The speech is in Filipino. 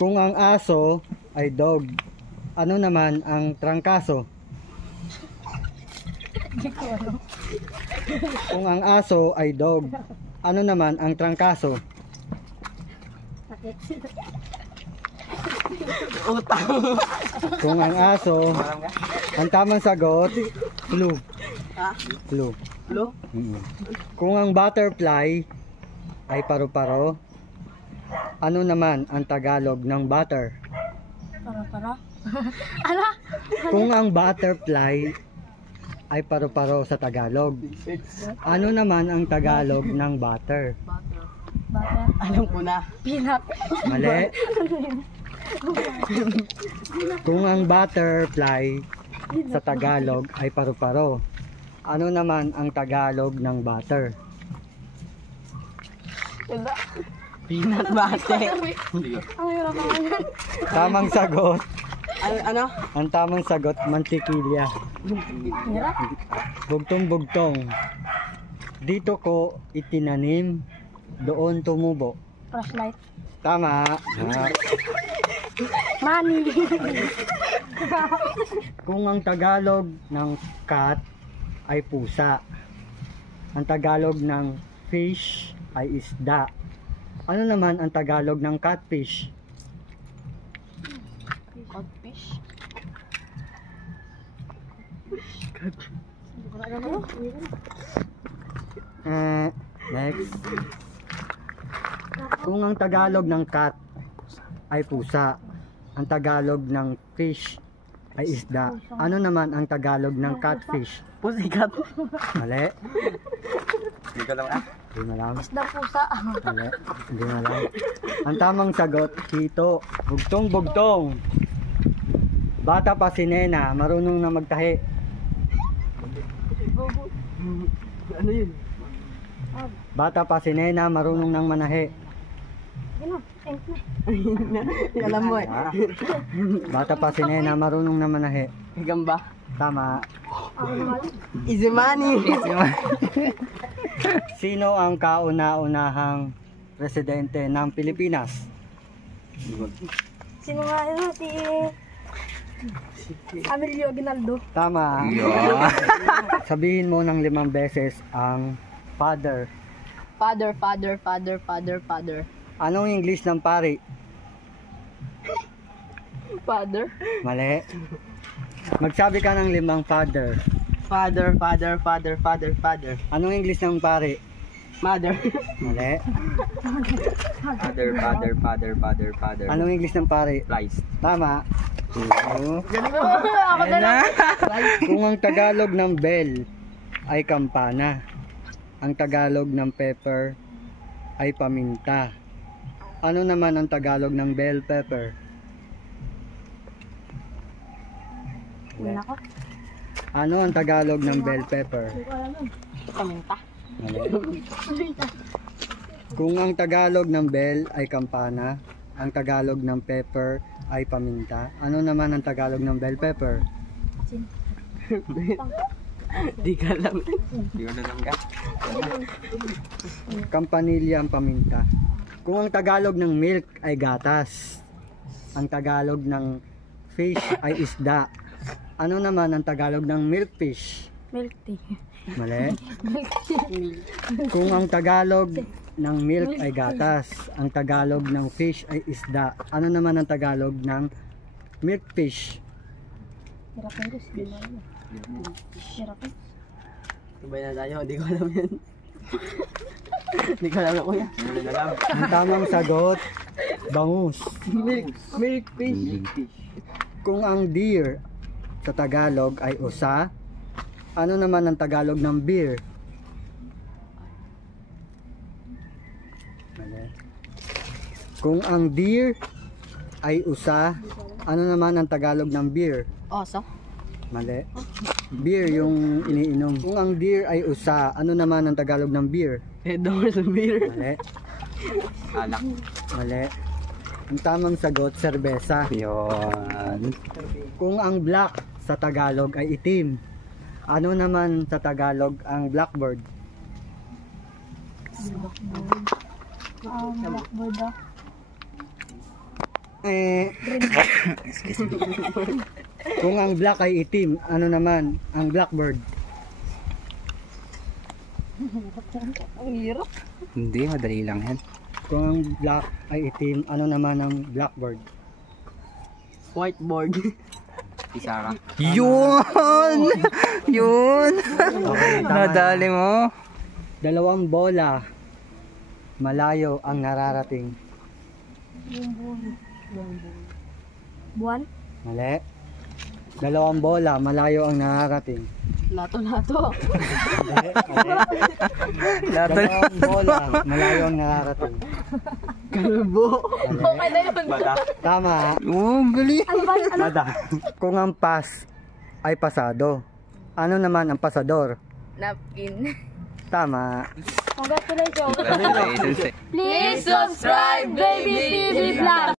Kung ang aso ay dog, ano naman ang trangkaso? Kung ang aso ay dog, ano naman ang trangkaso? Utang. Kung ang aso, ang tamang sagot, flu. Ha? Flu. Lo? Kung ang butterfly ay paru-paro, ano naman ang Tagalog ng butter? Para. Ano? Kung ang butterfly ay paru-paro sa Tagalog, ano naman ang Tagalog ng butter? Butter. Alam ko na. Peanut. Mali. Kung ang butterfly sa Tagalog ay paru-paro, ano naman ang Tagalog ng butter? Peanut butter. Ang hirap naman. Tamang sagot, Ano? ang tamang sagot, mantikilya. Hirap. Bugtong-bugtong. Dito ko itinanim, doon tumubo. Flashlight. Tama. Money. Kung ang Tagalog ng cat ay pusa, ang Tagalog ng fish ay isda, ano naman ang Tagalog ng catfish? Codfish? Next. Kung ang Tagalog ng cat ay pusa, ang Tagalog ng fish ay isda, ano naman ang Tagalog ng catfish? Pusikat. Mali. Hindi ko lang Hindi mo alam. Isda pusa. Mali. Hindi mo alam. Ang tamang sagot, hito. Bugtong-bugtong. Bata pa si Nena, marunong na magtahi. Ano yun? Bata pa si Nena, marunong nang manahi. Yun o. End na. Alam mo eh. Bata pa si Nena, marunong na manahi. Gamba. Tama. Ako naman. Easy money. Sino ang kauna-unahang presidente ng Pilipinas? Sino nga yun? Si Amelio Aguinaldo. Tama. Sabihin mo ng 5 beses ang father. Father, father, father, father, father. Anong English ng pari? Father? Mali. Magsabi ka ng 5 father. Father, father, father, father, father. Anong English ng pari? Mother. Mali. Father, father, father, father, father. Anong English ng pari? Flies. Tama. Oo. Ako na lang. Kung ang Tagalog ng bell ay kampana, ang Tagalog ng pepper ay paminta, ano naman ang Tagalog ng bell pepper? Yun ako. Ano ang Tagalog ng bell pepper? Hindi ko alam yun. Paminta. Mali. Kung ang Tagalog ng bell ay kampana, ang Tagalog ng pepper ay paminta, ano naman ang Tagalog ng bell pepper? Di ka alam. Di ko na lang ka. Campanilla ang paminta. Kung ang Tagalog ng milk ay gatas, ang Tagalog ng fish ay isda, ano naman ang Tagalog ng milkfish? Milk tea. Mali. Kung ang Tagalog ng milk ay gatas, ang Tagalog ng fish ay isda, ano naman ang Tagalog ng milkfish? Hirap yun. Hindi mo alam. Hirap yun. Sabay na tayo. Di ko alam yan. Di ko alam na kuya. Di ko na lang. Ang tamang sagot, bangus. Milk fish. Kung ang deer sa Tagalog ay usa, ano naman ang Tagalog ng beer? Mali. Kung ang deer ay usa, ano naman ang Tagalog ng beer? Oso. Mali. Beer yung iniinom. Kung ang deer ay usa, ano naman ang Tagalog ng beer? Headdoors beer. Mali. Alak. Mali. Ang tamang sagot, serbesa. Yun. Kung ang black sa Tagalog ay itim, ano naman sa Tagalog ang blackbird? Blackboard ah. Kung ang black ay itim, ano naman ang blackbird? Ang hirap. Hindi, madali lang yan. Kung ang black ay itim, ano naman ang blackbird? Whiteboard. Isa ka. Yun! Yun! Okay, tama. Nadali mo. 2 bola, malayo ang nararating. Buwan? Mali. 2 bola, malayo ang nararating. Lato-lato. Mali. Lato. 2 bola, malayo ang nararating. Kalbo. Mali. Okay na yun. Bata. Tama. Oh, galing. Ano ba? Ano? Mada. Kung ang pass ay pasado, ano naman ang pasador? Napkin. Tama. Congratulations. Congratulations. Please subscribe, Baby TV Vlog.